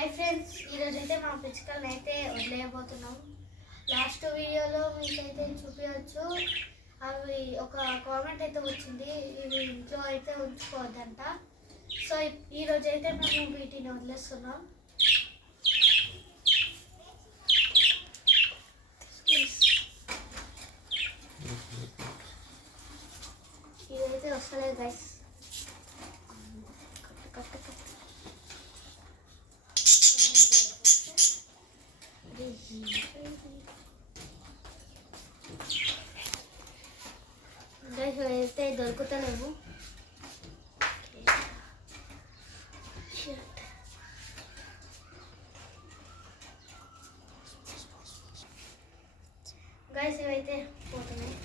Hi friends, ఈరోజైతే మా పిచ్చుకలను అయితే వదిలేయబోతున్నాం. లాస్ట్ వీడియోలో మీకైతే చూపించవచ్చు. అవి ఒక కామెంట్ అయితే వచ్చింది, ఇవి ఇంట్లో అయితే ఉంచుకోవద్దంట. సో ఈరోజైతే మేము వీటిని వదిలేస్తున్నాం. ఇదైతే వస్తలేదు గైస్. అయితే దొరుకుతలేవు. గైస్ ఇవైతే పోతున్నాయి.